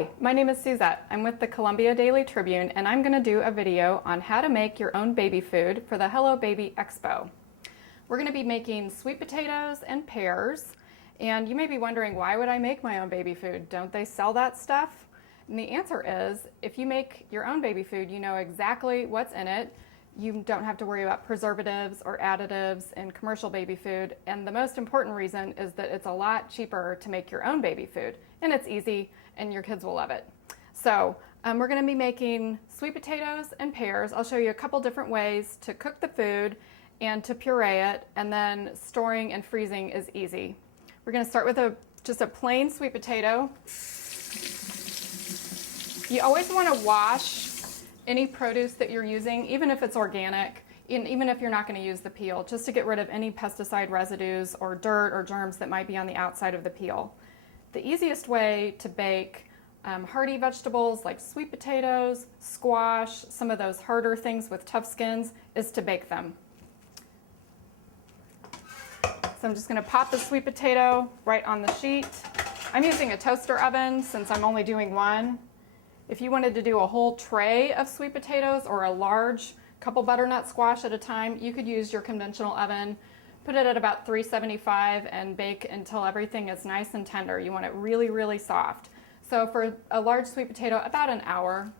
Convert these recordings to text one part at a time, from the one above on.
Hi, my name is Suzette. I'm with the Columbia Daily Tribune, and I'm going to do a video on how to make your own baby food for the Hello Baby Expo. We're going to be making sweet potatoes and pears, and you may be wondering, why would I make my own baby food? Don't they sell that stuff? And the answer is, if you make your own baby food, you know exactly what's in it. You don't have to worry about preservatives or additives in commercial baby food, and the most important reason is that it's a lot cheaper to make your own baby food, and it's easy, and your kids will love it. So we're going to be making sweet potatoes and pears. I'll show you a couple different ways to cook the food and to puree it, and then storing and freezing is easy. We're going to start with just a plain sweet potato. You always want to wash any produce that you're using, even if it's organic, and even if you're not going to use the peel, just to get rid of any pesticide residues or dirt or germs that might be on the outside of the peel. The easiest way to bake hearty vegetables like sweet potatoes, squash, some of those harder things with tough skins, is to bake them. So I'm just going to pop the sweet potato right on the sheet. I'm using a toaster oven since I'm only doing one. If you wanted to do a whole tray of sweet potatoes or a large couple butternut squash at a time, you could use your conventional oven. Put it at about 375 and bake until everything is nice and tender. You want it really, really soft. So for a large sweet potato, about an hour.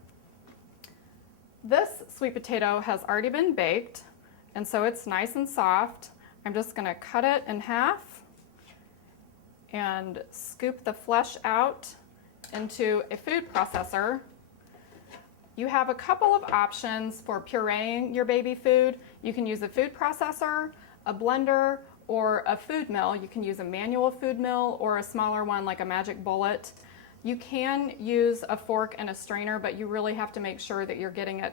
This sweet potato has already been baked, and so it's nice and soft. I'm just going to cut it in half and scoop the flesh out into a food processor. You have a couple of options for pureeing your baby food. You can use a food processor, a blender, or a food mill. You can use a manual food mill or a smaller one like a Magic Bullet. You can use a fork and a strainer, but you really have to make sure that you're getting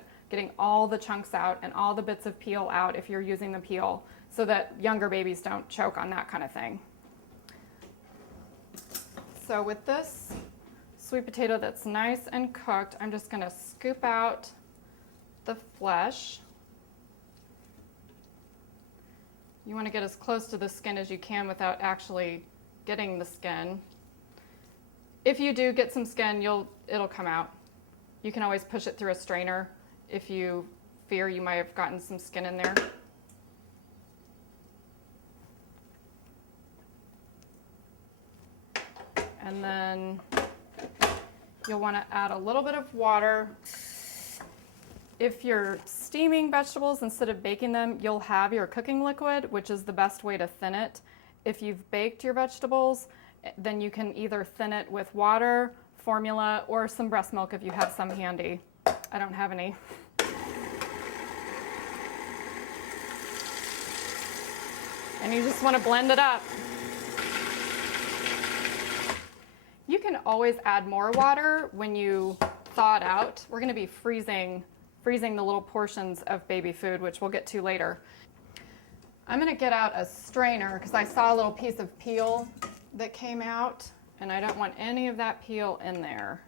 all the chunks out and all the bits of peel out if you're using the peel, so that younger babies don't choke on that kind of thing. So with this sweet potato that's nice and cooked, I'm just going to scoop out the flesh. You want to get as close to the skin as you can without actually getting the skin. If you do get some skin, it'll come out. You can always push it through a strainer if you fear you might have gotten some skin in there. And then you'll want to add a little bit of water. If you're steaming vegetables instead of baking them, you'll have your cooking liquid, which is the best way to thin it. If you've baked your vegetables, then you can either thin it with water, formula, or some breast milk if you have some handy. I don't have any. And you just want to blend it up. You can always add more water when you thaw it out. We're going to be freezing the little portions of baby food, which we'll get to later. I'm going to get out a strainer because I saw a little piece of peel that came out, and I don't want any of that peel in there.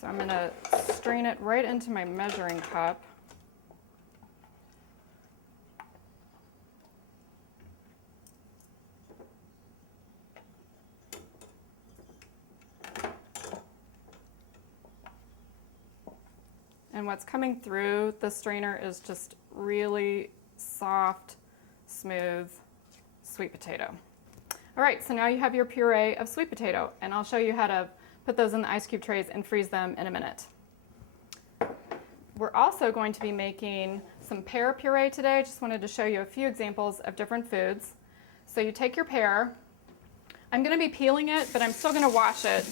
So I'm going to strain it right into my measuring cup. And what's coming through the strainer is just really soft, smooth sweet potato. All right, so now you have your puree of sweet potato, and I'll show you how to put those in the ice cube trays and freeze them in a minute. We're also going to be making some pear puree today. I just wanted to show you a few examples of different foods. So you take your pear. I'm going to be peeling it, but I'm still going to wash it,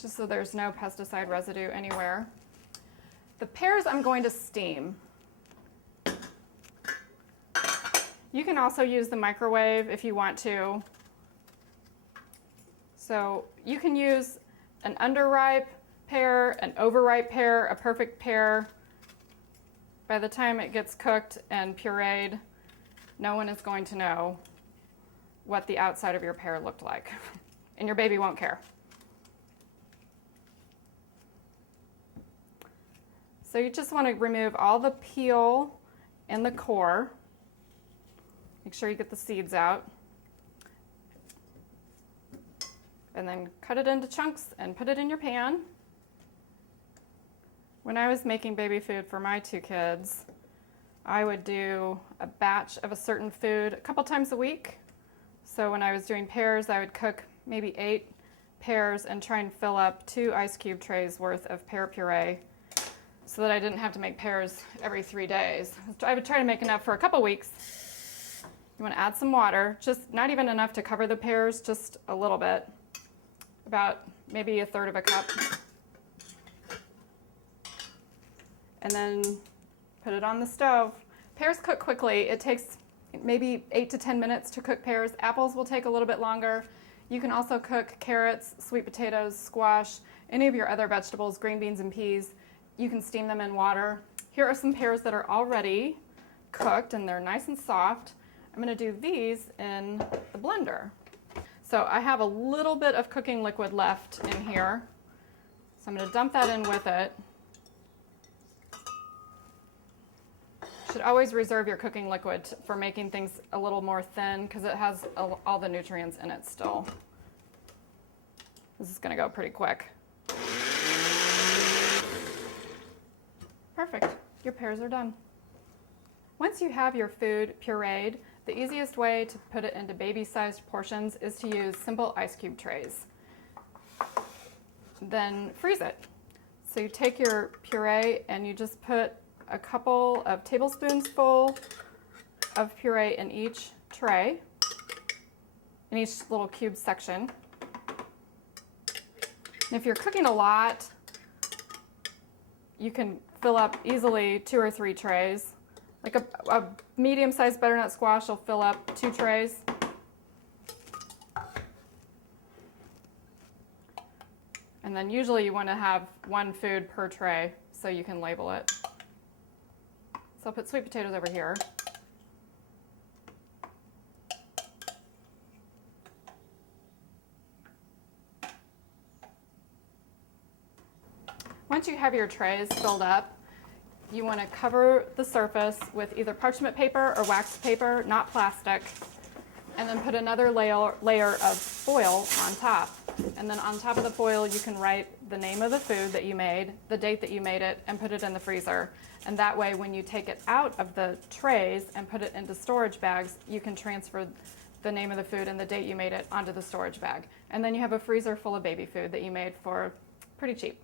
just so there's no pesticide residue anywhere. The pears I'm going to steam. You can also use the microwave if you want to. So you can use an underripe pear, an overripe pear, a perfect pear. By the time it gets cooked and pureed, no one is going to know what the outside of your pear looked like, and your baby won't care. So you just want to remove all the peel and the core. Make sure you get the seeds out. And then cut it into chunks and put it in your pan. When I was making baby food for my 2 kids, I would do a batch of a certain food a couple times a week. So when I was doing pears, I would cook maybe 8 pears and try and fill up 2 ice cube trays worth of pear puree so that I didn't have to make pears every 3 days. I would try to make enough for a couple weeks. You want to add some water, just not even enough to cover the pears, just a little bit, about maybe 1/3 of a cup. And then put it on the stove. Pears cook quickly. It takes maybe 8 to 10 minutes to cook pears. Apples will take a little bit longer. You can also cook carrots, sweet potatoes, squash, any of your other vegetables, green beans and peas. You can steam them in water. Here are some pears that are already cooked and they're nice and soft. I'm going to do these in the blender. So I have a little bit of cooking liquid left in here. So I'm going to dump that in with it. Should always reserve your cooking liquid for making things a little more thin because it has all the nutrients in it still. This is going to go pretty quick. Perfect. Your pears are done. Once you have your food pureed, the easiest way to put it into baby-sized portions is to use simple ice cube trays. Then freeze it. So you take your puree and you just put a couple of tablespoons full of puree in each tray, in each little cube section. And if you're cooking a lot, you can fill up easily 2 or 3 trays. Like a medium-sized butternut squash will fill up 2 trays. And then usually you want to have 1 food per tray so you can label it. So I'll put sweet potatoes over here. Once you have your trays filled up, you want to cover the surface with either parchment paper or waxed paper, not plastic, and then put another layer of foil on top. And then on top of the foil, you can write the name of the food that you made, the date that you made it, and put it in the freezer. And that way, when you take it out of the trays and put it into storage bags, you can transfer the name of the food and the date you made it onto the storage bag. And then you have a freezer full of baby food that you made for pretty cheap.